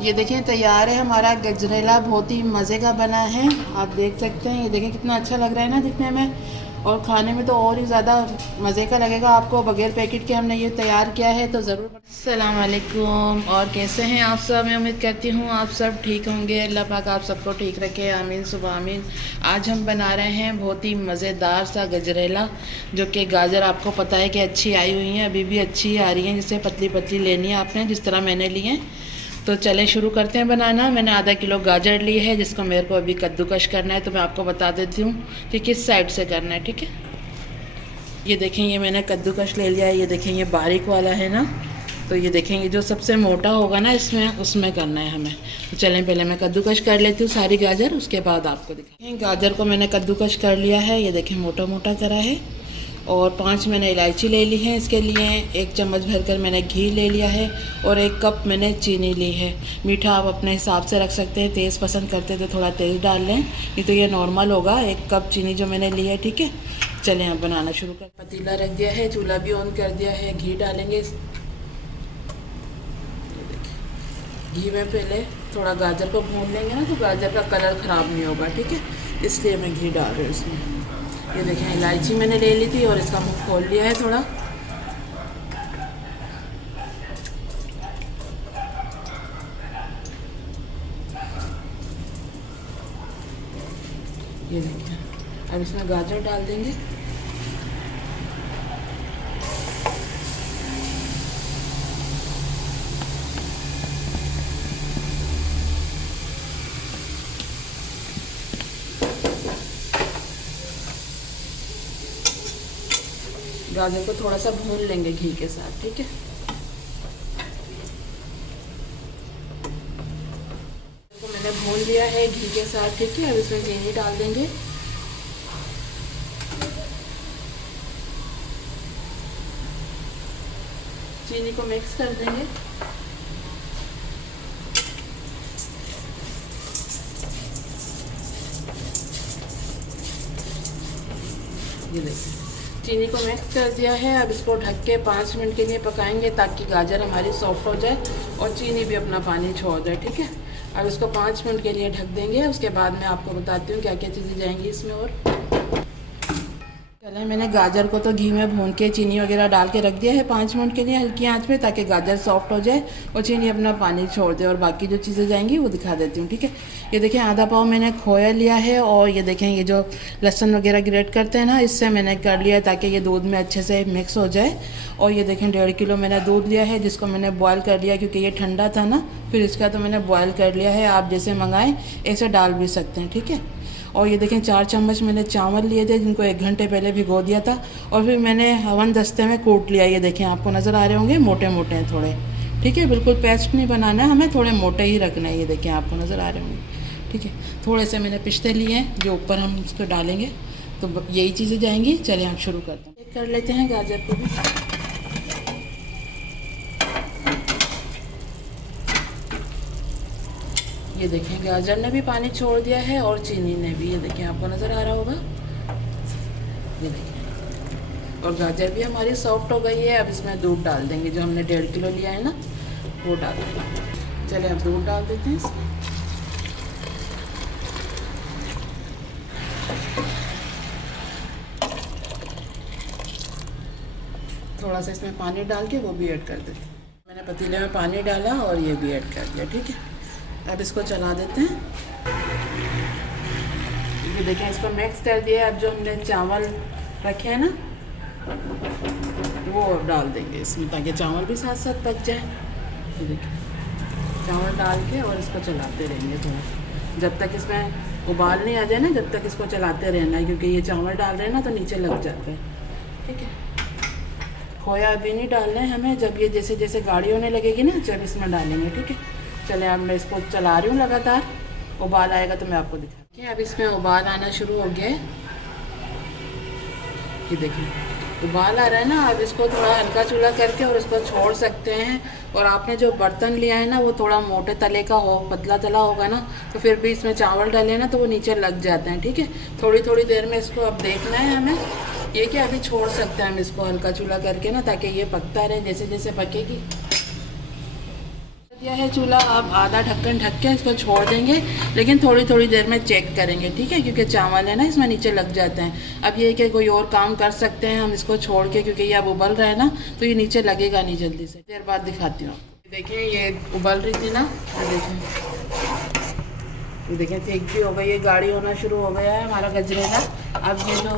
ये देखें तैयार है हमारा गजरेला, बहुत ही मज़े का बना है। आप देख सकते हैं, ये देखें कितना अच्छा लग रहा है ना दिखने में, और खाने में तो और ही ज़्यादा मज़े का लगेगा आपको। बगैर पैकेट के हमने ये तैयार किया है, तो ज़रूर। अस्सलाम वालेकुम, और कैसे हैं आप सब? मैं उम्मीद करती हूँ आप सब ठीक होंगे। अल्लाह पाक आप सबको ठीक रखे, आमीन सुबह आमीन। आज हम बना रहे हैं बहुत ही मज़ेदार सा गजरेला, जो कि गाजर आपको पता है कि अच्छी आई हुई हैं, अभी भी अच्छी आ रही हैं, जिससे पतली पतली लेनी है आपने, जिस तरह मैंने ली है। तो चलें शुरू करते हैं बनाना। मैंने आधा किलो गाजर ली है, जिसको मेरे को अभी कद्दूकश करना है, तो मैं आपको बता देती हूँ कि किस साइड से करना है, ठीक है। ये देखें, ये मैंने कद्दूकश ले लिया है। ये देखें, ये बारीक वाला है ना, तो ये देखेंगे जो सबसे मोटा होगा ना इसमें, उसमें करना है हमें। तो चलें पहले मैं कद्दूकश कर लेती हूँ सारी गाजर, उसके बाद आपको दिखाएंगे। गाजर को मैंने कद्दूकश कर लिया है, ये देखें मोटा मोटा करा है। और 5 मैंने इलायची ले ली है इसके लिए। 1 चम्मच भरकर मैंने घी ले लिया है, और 1 कप मैंने चीनी ली है। मीठा आप अपने हिसाब से रख सकते हैं, तेज़ पसंद करते तो थोड़ा तेज़ डाल लें, नहीं तो ये नॉर्मल होगा। 1 कप चीनी जो मैंने ली है, ठीक है। चलें अब बनाना शुरू कर। पतीला रख दिया है, चूल्हा भी ऑन कर दिया है। घी डालेंगे, घी में पहले थोड़ा गाजर को भून लेंगे ना, तो गाजर का कलर ख़राब नहीं होगा, ठीक है। इसलिए मैं घी डाल रही हूँ इसमें। ये देखें, इलायची मैंने ले ली थी और इसका मुंह खोल लिया है थोड़ा। ये देखिए, अब इसमें गाजर डाल देंगे। गाजर को थोड़ा सा भून लेंगे घी के साथ, ठीक है। तो मैंने भून लिया है घी के साथ, ठीक है। अब इसमें चीनी डाल देंगे। चीनी को मिक्स कर देंगे। ये देखिए, चीनी को मिक्स कर दिया है। अब इसको ढक के 5 मिनट के लिए पकाएंगे, ताकि गाजर हमारी सॉफ्ट हो जाए और चीनी भी अपना पानी छोड़ दे, ठीक है। अब इसको 5 मिनट के लिए ढक देंगे। उसके बाद मैं आपको बताती हूँ क्या क्या चीज़ें जाएंगी इसमें। और चलें, मैंने गाजर को तो घी में भून के चीनी वगैरह डाल के रख दिया है 5 मिनट के लिए हल्की आंच पे, ताकि गाजर सॉफ्ट हो जाए और चीनी अपना पानी छोड़ दे। और बाकी जो चीज़ें जाएंगी वो दिखा देती हूँ, ठीक है। ये देखें, आधा पाव मैंने खोया लिया है, और ये देखें, ये जो लहसुन वगैरह ग्रेट करते हैं ना, इससे मैंने कर लिया है, ताकि ये दूध में अच्छे से मिक्स हो जाए। और ये देखें, 1.5 किलो मैंने दूध लिया है, जिसको मैंने बॉयल कर लिया, क्योंकि ये ठंडा था ना, फिर इसका तो मैंने बॉयल कर लिया है। आप जैसे मंगाएं ऐसे डाल भी सकते हैं, ठीक है। और ये देखें, 4 चम्मच मैंने चावल लिए थे, जिनको 1 घंटे पहले भिगो दिया था, और फिर मैंने हवन दस्ते में कूट लिया। ये देखें, आपको नज़र आ रहे होंगे, मोटे मोटे हैं थोड़े, ठीक है। बिल्कुल पेस्ट नहीं बनाना है हमें, थोड़े मोटे ही रखना है। ये देखें, आपको नज़र आ रहे होंगे, ठीक है। थोड़े से मैंने पिस्ते लिए हैं, जो ऊपर हम उसको डालेंगे। तो यही चीज़ें जाएंगी। चलिए हम शुरू करते हैं। कर लेते हैं गाजर को भी। ये देखें, गाजर ने भी पानी छोड़ दिया है और चीनी ने भी। ये देखें, आपको नज़र आ रहा होगा, ये देखें। और गाजर भी हमारी सॉफ्ट हो गई है। अब इसमें दूध डाल देंगे, जो हमने 1.5 किलो लिया है ना, वो डाल देंगे। चलिए अब दूध डाल देते हैं इसमें। थोड़ा सा इसमें पानी डाल के वो भी ऐड कर देते हैं। मैंने पतीले में पानी डाला और ये भी ऐड कर दिया, ठीक है। अब इसको चला देते हैं। ये देखें, इसको मिक्स कर दिया। अब जो हमने चावल रखे हैं ना, वो डाल देंगे इसमें, ताकि चावल भी साथ साथ पक जाए। ये देखें, चावल डाल के और इसको चलाते रहेंगे थोड़ा, जब तक इसमें उबाल नहीं आ जाए ना, जब तक इसको चलाते रहना है, क्योंकि ये चावल डाल रहे हैं ना, तो नीचे लग जाता है, ठीक है। खोया अभी नहीं डालना है हमें, जब ये जैसे जैसे गाढ़ी होने लगेगी ना, जब इसमें डालेंगे, ठीक है। चले, अब मैं इसको चला रही हूँ लगातार। उबाल आएगा तो मैं आपको दिखाती हूँ। अब इसमें उबाल आना शुरू हो गया है। ये देखिए, उबाल आ रहा है ना। अब इसको थोड़ा हल्का चूल्हा करके और इसको छोड़ सकते हैं। और आपने जो बर्तन लिया है ना, वो थोड़ा मोटे तले का हो, पतला तला होगा ना, तो फिर भी इसमें चावल डाले ना, तो वो नीचे लग जाते हैं, ठीक है। थोड़ी थोड़ी देर में इसको अब देखना है हमें। ये कि अभी छोड़ सकते हैं हम इसको हल्का चूल्हा करके ना, ताकि ये पकता रहे जैसे जैसे पकेगी। यह है चूल्हा। अब आधा ढक्कन ढक के इसको छोड़ देंगे, लेकिन थोड़ी थोड़ी देर में चेक करेंगे, ठीक है, क्योंकि चावल है ना इसमें नीचे लग जाते हैं। अब ये कि कोई और काम कर सकते हैं हम इसको छोड़ के, क्योंकि ये अब उबल रहा है ना, तो ये नीचे लगेगा नहीं जल्दी से। देर बाद दिखाती हूँ आपको। देखिए ये उबल रही थी ना, ये देखें ठीक भी हो गई, ये गाढ़ी होना शुरू हो गया है हमारा गजरेला। अब ये जो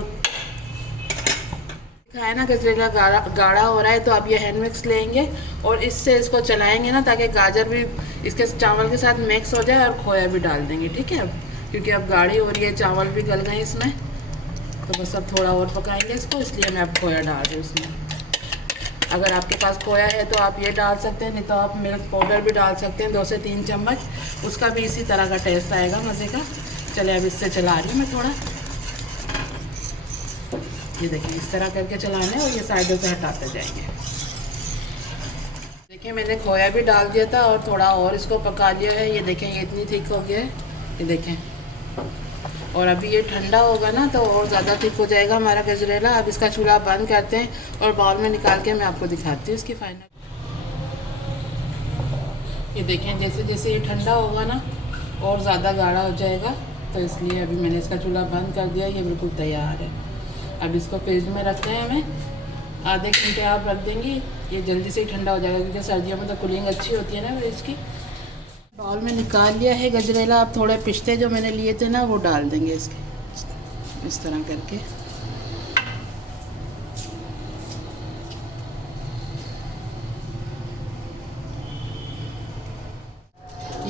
है ना गजरेला गाढ़ा हो रहा है, तो अब ये हैंड मिक्स लेंगे और इससे इसको चलाएंगे ना, ताकि गाजर भी इसके चावल के साथ मिक्स हो जाए, और खोया भी डाल देंगे, ठीक है। अब क्योंकि अब गाढ़ी हो रही है, चावल भी गल गए इसमें, तो बस अब थोड़ा और पकाएंगे इसको, इसलिए मैं अब खोया डाल रही हूँ इसमें। अगर आपके पास खोया है तो आप ये डाल सकते हैं, नहीं तो आप मिल्क पाउडर भी डाल सकते हैं 2 से 3 चम्मच, उसका भी इसी तरह का टेस्ट आएगा मज़े का। चले अब इससे चला रही हूँ मैं थोड़ा, ये देखिए इस तरह करके चलाना है, और ये साइडों से हटाते जाएंगे। देखिए मैंने खोया भी डाल दिया था और थोड़ा और इसको पका लिया है। ये देखें ये इतनी थिक हो गया है, ये देखें। और अभी ये ठंडा होगा ना, तो और ज़्यादा थिक हो जाएगा हमारा गजरेला। अब इसका चूल्हा बंद करते हैं और बाउल में निकाल के मैं आपको दिखाती हूँ इसकी फाइनल। ये देखें जैसे जैसे ये ठंडा होगा ना, और ज़्यादा गाढ़ा हो जाएगा, तो इसलिए अभी मैंने इसका चूल्हा बंद कर दिया। ये बिल्कुल तैयार है। अब इसको फ्रिज में रखते हैं हमें, आधे घंटे आप रख देंगी, ये जल्दी से ही ठंडा हो जाएगा, क्योंकि सर्दियों में तो कूलिंग अच्छी होती है ना फ्रिज की। बाउल में निकाल लिया है गजरेला। अब थोड़े पिस्ते जो मैंने लिए थे ना, वो डाल देंगे इसके, इस तरह करके।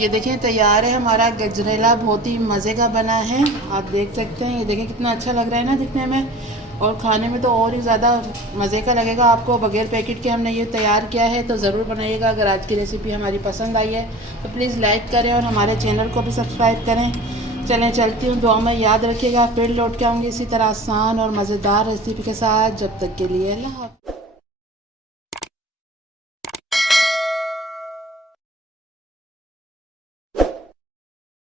ये देखिए तैयार है हमारा गजरेला, बहुत ही मज़े का बना है, आप देख सकते हैं। ये देखें कितना अच्छा लग रहा है ना दिखने में, और खाने में तो और ही ज़्यादा मज़े का लगेगा आपको। बगैर पैकेट के हमने ये तैयार किया है, तो ज़रूर बनाइएगा। अगर आज की रेसिपी हमारी पसंद आई है तो प्लीज़ लाइक करें और हमारे चैनल को भी सब्सक्राइब करें। चलें चलती हूँ, दुआ में याद रखिएगा। फिर लौट के आऊँगी इसी तरह आसान और मज़ेदार रेसिपी के साथ। जब तक के लिए अल्लाह हाफ़िज़।